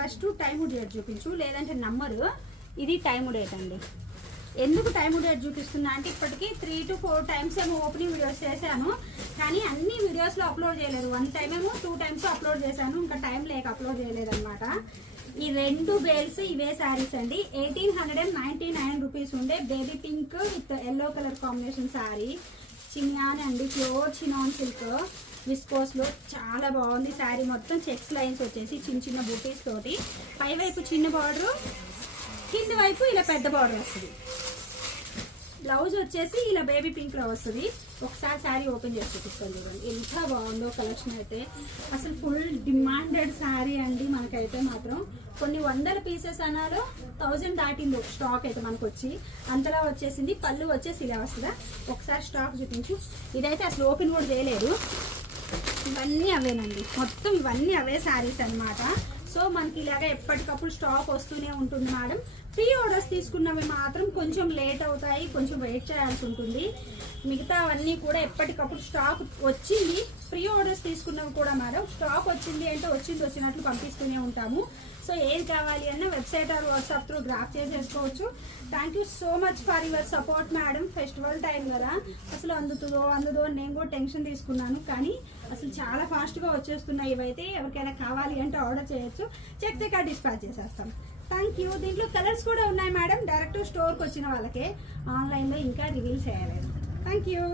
First time date చూపించు, లేదంటే number. ఇది టైము డేట్ అండి. ఎందుకు టైము డేట్ చూపిస్తున్నా అంటే ఇప్పటికీ 3 to 4 times ఏమో ఓపెనింగ్ వీడియోస్ చేశాను, కానీ అన్ని వీడియోస్లో అప్లోడ్ చేయలేదు. 1 time ఏమో 2 times అప్లోడ్ చేశాను, ఇంకా టైం లేక అప్లోడ్ చేయలేదన్నమాట. ఈ 2 బేల్స్ ఇవే శారీస్ అండి. 1899 రూపీస్ ఉండే baby pink with yellow colour combination sari. చినియాన్ అండి, ప్యూర్ చినాన్ సిల్క్ విస్కోస్లో చాలా బాగుంది శారీ. మొత్తం చెక్స్ లైన్స్ వచ్చేసి చిన్న చిన్న బూటీస్ తోటి, పై వైపు చిన్న బార్డరు, కింది వైపు ఇలా పెద్ద బార్డర్ వస్తుంది. బ్లౌజ్ వచ్చేసి ఇలా బేబీ పింక్లో వస్తుంది. ఒకసారి శారీ ఓపెన్ చేసి చూపిస్తాను చూడండి ఎంత బాగుందో కలెక్షన్. అయితే అసలు ఫుల్ డిమాండెడ్ శారీ అండి. మనకైతే మాత్రం కొన్ని 100 పీసెస్ అన్నాలో 1000 దాటిందో స్టాక్ అయితే మనకు వచ్చి అంతలా వచ్చేసింది. పళ్ళు వచ్చేసి ఇలా వస్తుందా, ఒకసారి స్టాక్ చూపించు. ఇదైతే అసలు ఓపెన్ కూడా చేయలేదు. ఇవన్నీ అవేనండి, మొత్తం ఇవన్నీ అవే శారీస్ అన్నమాట. సో మనకి ఇలాగ ఎప్పటికప్పుడు స్టాక్ వస్తూనే ఉంటుంది మేడం. ప్రీ ఆర్డర్స్ తీసుకున్నవి మాత్రం కొంచెం లేట్ అవుతాయి, కొంచెం వెయిట్ చేయాల్సి ఉంటుంది. మిగతా అవన్నీ కూడా ఎప్పటికప్పుడు స్టాక్ వచ్చింది. ప్రీ ఆర్డర్స్ తీసుకున్నవి కూడా మేడం స్టాక్ వచ్చింది అంటే వచ్చినట్లు పంపిస్తూనే ఉంటాము. సో ఏది కావాలి అన్న website or WhatsApp through grab చేసేసుకోవచ్చు. Thank you so much for your support madam. Festival time కదా, అసలు అందుదో నేను కూడా టెన్షన్ తీసుకున్నాను, కానీ అసలు చాలా ఫాస్ట్గా వచ్చేస్తున్నాయి. ఇవైతే ఎవరికైనా కావాలి అంటే ఆర్డర్ చేయొచ్చు, చెక్ డిస్పాచ్ చేసేస్తాం. Thank you. దీంట్లో కలర్స్ కూడా ఉన్నాయి మేడం, డైరెక్ట్ స్టోర్కి వచ్చిన వాళ్ళకే, ఆన్లైన్లో ఇంకా రివీల్ చేయలేదు. Thank you.